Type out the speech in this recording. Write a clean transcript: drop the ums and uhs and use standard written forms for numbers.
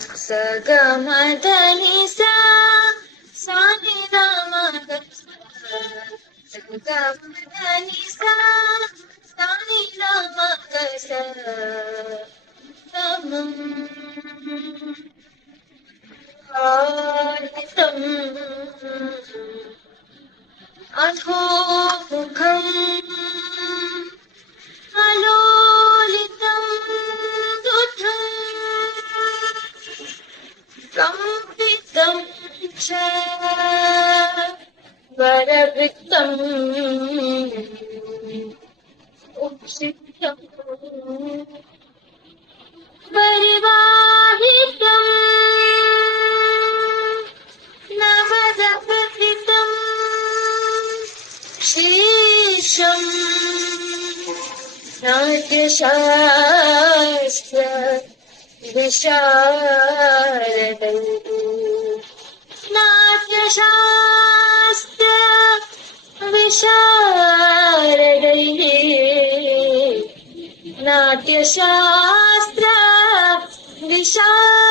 स ग म ध नि सा सा नि ध म ग स ग म ध नि सा सा नि ध म ग स समम् अधो मुखम् अलोलितं दुधम् कंपितं च वरवृत्तम् उक्षिप्तम् परिवाहितम् नवदपथितम् शीर्षम् नाट्यशास्त्र विशारदैः नाट्यशास्त्र विशारदैः नाट्यशास्त्र विशारदैः